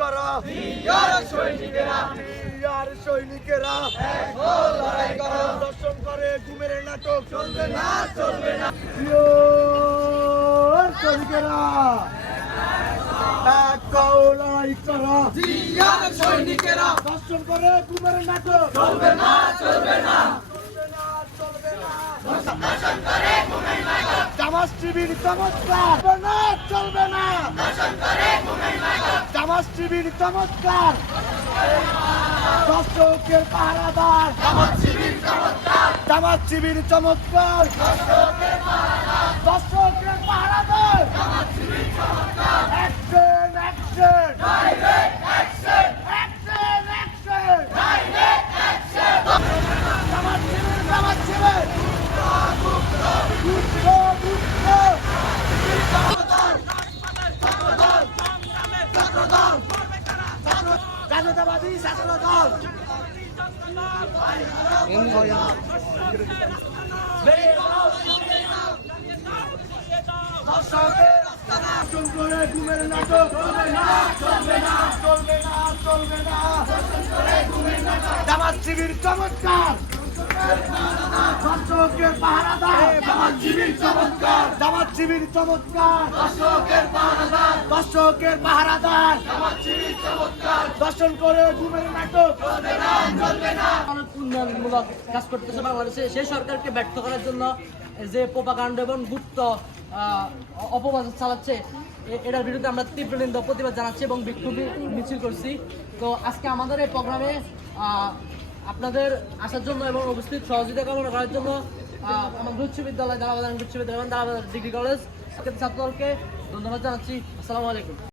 করো সৈনিকেরা লড়াই করো দর্শন করে ঘুমের নাটক চলবে না সৈনিকেরা লড়াই করো সৈনিকেরা দর্শন করে ঘুমের নাটক চলবে না জামাত শিবির চমৎকার চলবে না জামাত শিবির চমৎকার দর্শকের পাহারাদার জামাত শিবির চমৎকার দর্শকের পাহারাদার অ্যাকশন অ্যাকশন জামাত শিবির জাতীয়তাবাদী ছাত্র দল ঘুমের নাটক চলবে না জামাত শিবির চমৎকার দর্শকের পাহারাদার জামাত শিবির চমৎকার দর্শকের পাহারাদার দর্শন করে ঘুমের নাটক উন্নয়নমূলক কাজ করতেছে বাংলাদেশে সেই সরকারকে ব্যর্থ করার জন্য যে প্রোপাগান্ডা এবং গুপ্ত অপবাদ চালাচ্ছে এটার বিরুদ্ধে আমরা তীব্র নিন্দা প্রতিবাদ জানাচ্ছি এবং বিক্ষোভ মিছিল করছি। তো আজকে আমাদের এই প্রোগ্রামে আপনাদের আসার জন্য এবং উপস্থিত সহযোগিতা কামনা করার জন্য আমাদের উচ্চ বিদ্যালয় দারাবাজার উচ্চ বিদ্যালয় এবং দারাবাজার ডিগ্রি কলেজ ছাত্রদলকে ধন্যবাদ জানাচ্ছি। আসসালামু আলাইকুম।